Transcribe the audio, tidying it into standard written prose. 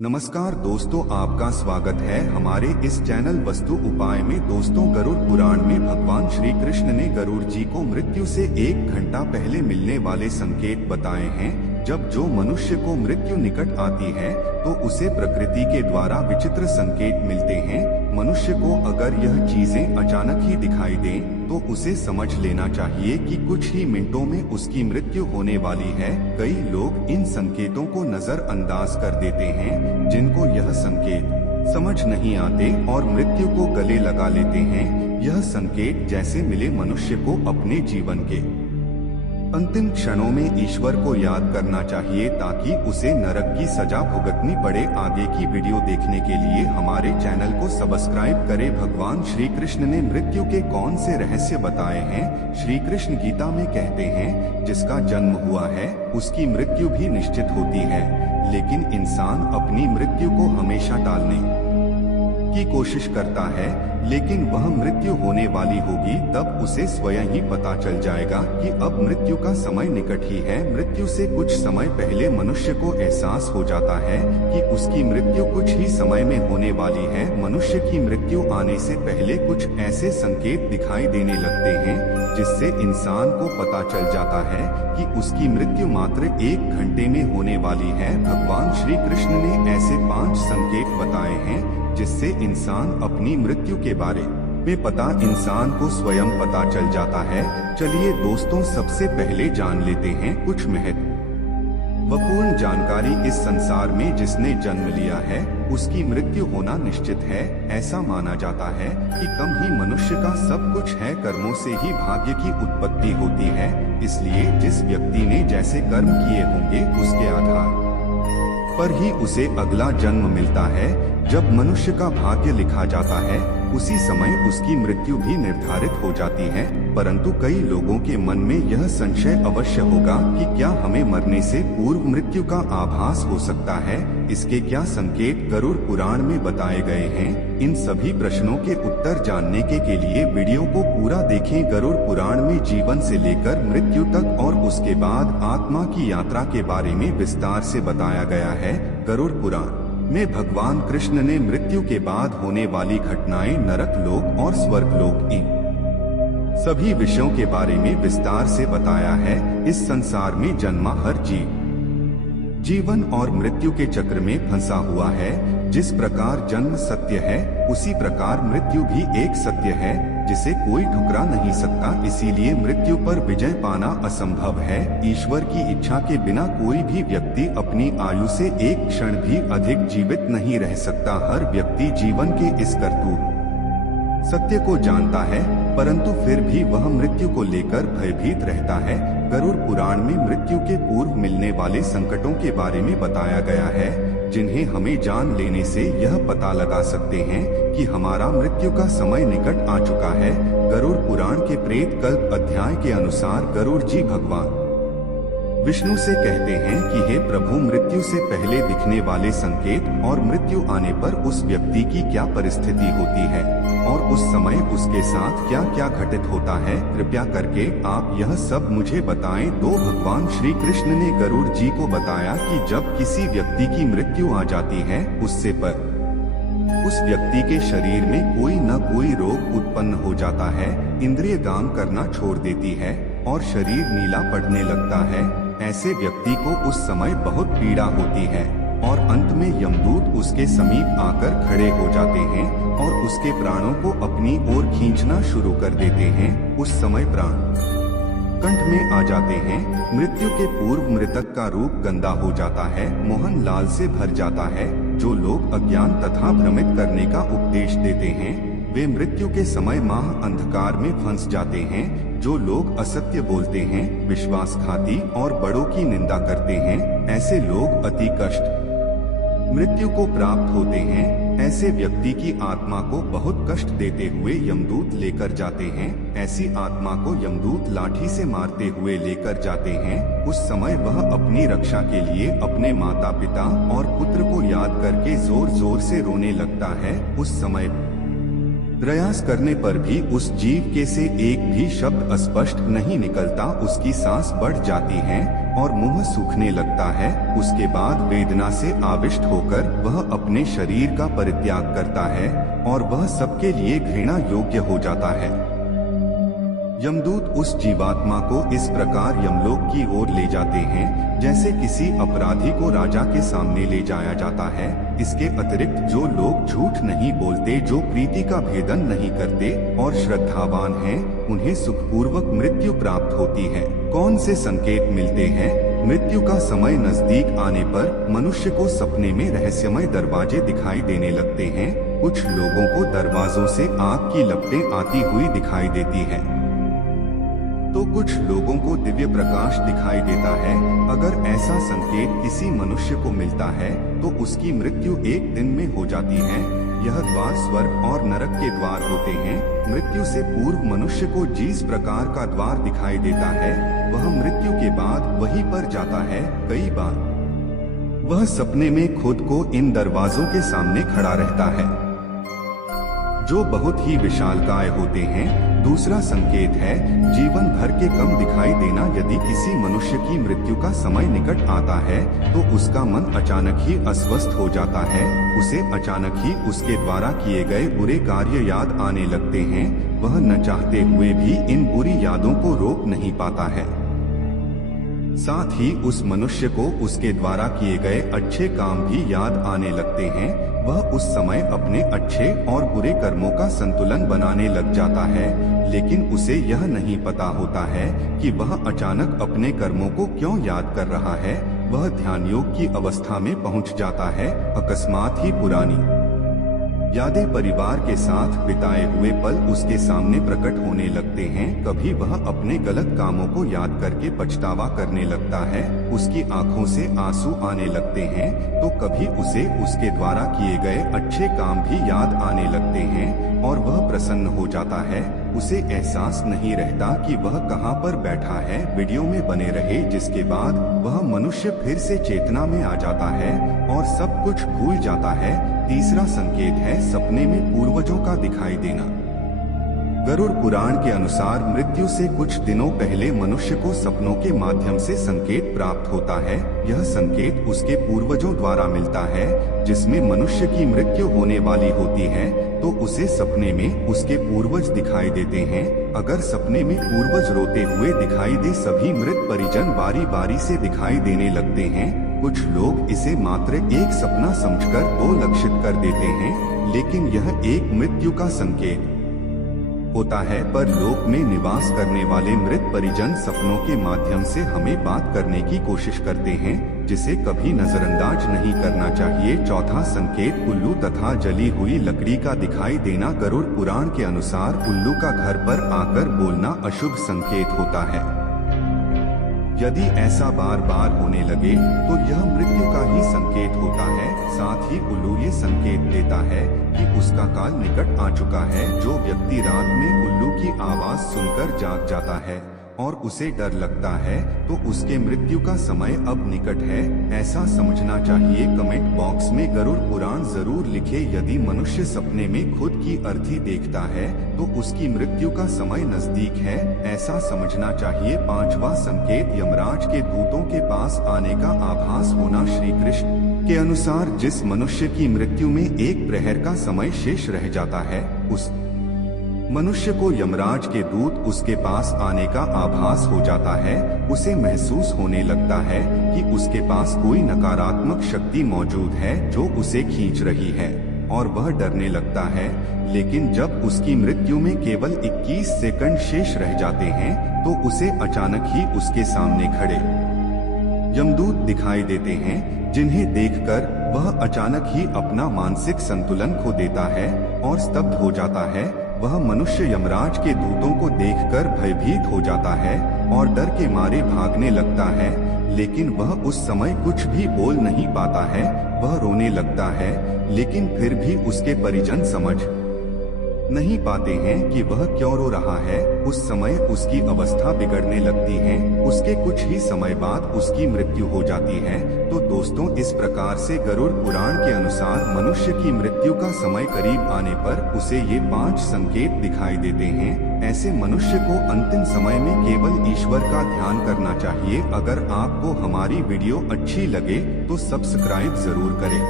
नमस्कार दोस्तों, आपका स्वागत है हमारे इस चैनल वस्तु उपाय में। दोस्तों, गरुड़ पुराण में भगवान श्री कृष्ण ने गरुड़ जी को मृत्यु से 1 घंटा पहले मिलने वाले संकेत बताए हैं। जब जो मनुष्य को मृत्यु निकट आती है तो उसे प्रकृति के द्वारा विचित्र संकेत मिलते हैं। मनुष्य को अगर यह चीजें अचानक ही दिखाई दें तो उसे समझ लेना चाहिए कि कुछ ही मिनटों में उसकी मृत्यु होने वाली है। कई लोग इन संकेतों को नजरअंदाज कर देते हैं, जिनको यह संकेत समझ नहीं आते और मृत्यु को गले लगा लेते हैं। यह संकेत जैसे मिले मनुष्य को अपने जीवन के अंतिम क्षणों में ईश्वर को याद करना चाहिए ताकि उसे नरक की सजा भुगतनी पड़े। आगे की वीडियो देखने के लिए हमारे चैनल को सब्सक्राइब करें। भगवान श्री कृष्ण ने मृत्यु के कौन से रहस्य बताए हैं? श्री कृष्ण गीता में कहते हैं, जिसका जन्म हुआ है उसकी मृत्यु भी निश्चित होती है, लेकिन इंसान अपनी मृत्यु को हमेशा टालने की कोशिश करता है। लेकिन वह मृत्यु होने वाली होगी तब उसे स्वयं ही पता चल जाएगा कि अब मृत्यु का समय निकट ही है। मृत्यु से कुछ समय पहले मनुष्य को एहसास हो जाता है कि उसकी मृत्यु कुछ ही समय में होने वाली है। मनुष्य की मृत्यु आने से पहले कुछ ऐसे संकेत दिखाई देने लगते हैं जिससे इंसान को पता चल जाता है कि उसकी मृत्यु मात्र 1 घंटे में होने वाली है। भगवान श्री कृष्ण ने ऐसे 5 संकेत बताए हैं जिससे इंसान अपनी मृत्यु के बारे में इंसान को स्वयं पता चल जाता है। चलिए दोस्तों, सबसे पहले जान लेते हैं कुछ महत्वपूर्ण जानकारी। इस संसार में जिसने जन्म लिया है उसकी मृत्यु होना निश्चित है। ऐसा माना जाता है कि कम ही मनुष्य का सब कुछ है, कर्मों से ही भाग्य की उत्पत्ति होती है। इसलिए जिस व्यक्ति ने जैसे कर्म किए होंगे उसके आधार पर ही उसे अगला जन्म मिलता है। जब मनुष्य का भाग्य लिखा जाता है उसी समय उसकी मृत्यु भी निर्धारित हो जाती है। परंतु कई लोगों के मन में यह संशय अवश्य होगा कि क्या हमें मरने से पूर्व मृत्यु का आभास हो सकता है? इसके क्या संकेत गरुड़ पुराण में बताए गए हैं? इन सभी प्रश्नों के उत्तर जानने के लिए वीडियो को पूरा देखें। गरुड़ पुराण में जीवन से लेकर मृत्यु तक और उसके बाद आत्मा की यात्रा के बारे में विस्तार से बताया गया है। गरुड़ पुराण में भगवान कृष्ण ने मृत्यु के बाद होने वाली घटनाएं, नरक लोक और स्वर्ग लोक, इन सभी विषयों के बारे में विस्तार से बताया है। इस संसार में जन्मा हर जीवन और मृत्यु के चक्र में फंसा हुआ है। जिस प्रकार जन्म सत्य है उसी प्रकार मृत्यु भी एक सत्य है जिसे कोई ठुकरा नहीं सकता। इसीलिए मृत्यु पर विजय पाना असंभव है। ईश्वर की इच्छा के बिना कोई भी व्यक्ति अपनी आयु से 1 क्षण भी अधिक जीवित नहीं रह सकता। हर व्यक्ति जीवन के इस कर्तव्य सत्य को जानता है, परंतु फिर भी वह मृत्यु को लेकर भयभीत रहता है। गरुड़ पुराण में मृत्यु के पूर्व मिलने वाले संकटों के बारे में बताया गया है, जिन्हें हमें जान लेने से यह पता लगा सकते हैं कि हमारा मृत्यु का समय निकट आ चुका है। गरुड़ पुराण के प्रेत कल्प अध्याय के अनुसार गरुड़ जी भगवान विष्णु से कहते हैं कि हे प्रभु, मृत्यु से पहले दिखने वाले संकेत और मृत्यु आने पर उस व्यक्ति की क्या परिस्थिति होती है और उस समय उसके साथ क्या क्या घटित होता है, कृपया करके आप यह सब मुझे बताएं। तो भगवान श्री कृष्ण ने गरुड़ जी को बताया कि जब किसी व्यक्ति की मृत्यु आ जाती है उससे पर उस व्यक्ति के शरीर में कोई न कोई रोग उत्पन्न हो जाता है, इंद्रिय काम करना छोड़ देती है और शरीर नीला पड़ने लगता है। ऐसे व्यक्ति को उस समय बहुत पीड़ा होती है और अंत में यमदूत उसके समीप आकर खड़े हो जाते हैं और उसके प्राणों को अपनी ओर खींचना शुरू कर देते हैं। उस समय प्राण कंठ में आ जाते हैं। मृत्यु के पूर्व मृतक का रूप गंदा हो जाता है, मोहन लाल से भर जाता है। जो लोग अज्ञान तथा भ्रमित करने का उपदेश देते हैं वे मृत्यु के समय माह अंधकार में फंस जाते हैं। जो लोग असत्य बोलते हैं, विश्वासघाती और बड़ों की निंदा करते हैं, ऐसे लोग अति कष्ट मृत्यु को प्राप्त होते हैं। ऐसे व्यक्ति की आत्मा को बहुत कष्ट देते हुए यमदूत लेकर जाते हैं। ऐसी आत्मा को यमदूत लाठी से मारते हुए लेकर जाते हैं। उस समय वह अपनी रक्षा के लिए अपने माता पिता और पुत्र को याद करके जोर जोर से रोने लगता है। उस समय प्रयास करने पर भी उस जीव के से एक भी शब्द स्पष्ट नहीं निकलता। उसकी सांस बढ़ जाती है। और मुंह सूखने लगता है। उसके बाद वेदना से आविष्ट होकर वह अपने शरीर का परित्याग करता है और वह सबके लिए घृणा योग्य हो जाता है। यमदूत उस जीवात्मा को इस प्रकार यमलोक की ओर ले जाते हैं जैसे किसी अपराधी को राजा के सामने ले जाया जाता है। इसके अतिरिक्त जो लोग झूठ नहीं बोलते, जो प्रीति का भेदन नहीं करते और श्रद्धावान हैं, उन्हें सुखपूर्वक मृत्यु प्राप्त होती है। कौन से संकेत मिलते हैं? मृत्यु का समय नजदीक आने पर मनुष्य को सपने में रहस्यमय दरवाजे दिखाई देने लगते हैं। कुछ लोगों को दरवाजों से आग की लपटें आती हुई दिखाई देती है, तो कुछ लोगों को दिव्य प्रकाश दिखाई देता है। अगर ऐसा संकेत किसी मनुष्य को मिलता है तो उसकी मृत्यु एक दिन में हो जाती है। यह द्वार स्वर्ग और नरक के द्वार होते हैं। मृत्यु से पूर्व मनुष्य को जिस प्रकार का द्वार दिखाई देता है, वह मृत्यु के बाद वहीं पर जाता है। कई बार वह सपने में खुद को इन दरवाजों के सामने खड़ा रहता है, जो बहुत ही विशालकाय होते हैं। दूसरा संकेत है जीवन भर के कम दिखाई देना। यदि किसी मनुष्य की मृत्यु का समय निकट आता है तो उसका मन अचानक ही अस्वस्थ हो जाता है। उसे अचानक ही उसके द्वारा किए गए बुरे कार्य याद आने लगते हैं। वह न चाहते हुए भी इन बुरी यादों को रोक नहीं पाता है। साथ ही उस मनुष्य को उसके द्वारा किए गए अच्छे काम भी याद आने लगते हैं। वह उस समय अपने अच्छे और बुरे कर्मों का संतुलन बनाने लग जाता है, लेकिन उसे यह नहीं पता होता है कि वह अचानक अपने कर्मों को क्यों याद कर रहा है। वह ध्यान योग की अवस्था में पहुंच जाता है। अकस्मात ही पुरानी यादें, परिवार के साथ बिताए हुए पल उसके सामने प्रकट होने लगते हैं। कभी वह अपने गलत कामों को याद करके पछतावा करने लगता है। उसकी आंखों से आंसू आने लगते हैं। तो कभी उसे उसके द्वारा किए गए अच्छे काम भी याद आने लगते हैं और वह प्रसन्न हो जाता है। उसे एहसास नहीं रहता कि वह कहां पर बैठा है। वीडियो में बने रहे, जिसके बाद वह मनुष्य फिर से चेतना में आ जाता है और सब कुछ भूल जाता है। तीसरा संकेत है सपने में पूर्वजों का दिखाई देना। गरुड़ पुराण के अनुसार मृत्यु से कुछ दिनों पहले मनुष्य को सपनों के माध्यम से संकेत प्राप्त होता है। यह संकेत उसके पूर्वजों द्वारा मिलता है। जिसमें मनुष्य की मृत्यु होने वाली होती है तो उसे सपने में उसके पूर्वज दिखाई देते हैं। अगर सपने में पूर्वज रोते हुए दिखाई दे, सभी मृत परिजन बारी बारी से दिखाई देने लगते हैं। कुछ लोग इसे मात्र एक सपना समझकर दो लक्षित कर देते हैं, लेकिन यह एक मृत्यु का संकेत होता है। पर लोक में निवास करने वाले मृत परिजन सपनों के माध्यम से हमें बात करने की कोशिश करते हैं, जिसे कभी नजरअंदाज नहीं करना चाहिए। चौथा संकेत उल्लू तथा जली हुई लकड़ी का दिखाई देना। गरुड़ पुराण के अनुसार उल्लू का घर पर आकर बोलना अशुभ संकेत होता है। यदि ऐसा बार बार होने लगे तो यह मृत्यु का ही संकेत होता है। साथ ही उल्लू ये संकेत देता है कि उसका काल निकट आ चुका है। जो व्यक्ति रात में उल्लू की आवाज सुनकर जाग जाता है और उसे डर लगता है तो उसके मृत्यु का समय अब निकट है, ऐसा समझना चाहिए। कमेंट बॉक्स में गरुड़ पुराण जरूर लिखे। यदि मनुष्य सपने में खुद की अर्थी देखता है तो उसकी मृत्यु का समय नजदीक है, ऐसा समझना चाहिए। पांचवा संकेत यमराज के दूतों के पास आने का आभास होना। श्री कृष्ण के अनुसार जिस मनुष्य की मृत्यु में एक प्रहर का समय शेष रह जाता है, उस मनुष्य को यमराज के दूत उसके पास आने का आभास हो जाता है। उसे महसूस होने लगता है कि उसके पास कोई नकारात्मक शक्ति मौजूद है जो उसे खींच रही है और वह डरने लगता है। लेकिन जब उसकी मृत्यु में केवल 21 सेकंड शेष रह जाते हैं तो उसे अचानक ही उसके सामने खड़े यमदूत दिखाई देते हैं, जिन्हें देखकर वह अचानक ही अपना मानसिक संतुलन खो देता है और स्तब्ध हो जाता है। वह मनुष्य यमराज के दूतों को देखकर भयभीत हो जाता है और डर के मारे भागने लगता है, लेकिन वह उस समय कुछ भी बोल नहीं पाता है। वह रोने लगता है, लेकिन फिर भी उसके परिजन समझ नहीं पाते हैं कि वह क्यों रो रहा है, उस समय उसकी अवस्था बिगड़ने लगती है, उसके कुछ ही समय बाद उसकी मृत्यु हो जाती है। तो दोस्तों, इस प्रकार से गरुड़ पुराण के अनुसार मनुष्य की मृत्यु का समय करीब आने पर उसे ये 5 संकेत दिखाई देते हैं। ऐसे मनुष्य को अंतिम समय में केवल ईश्वर का ध्यान करना चाहिए। अगर आपको हमारी वीडियो अच्छी लगे तो सब्सक्राइब जरूर करें।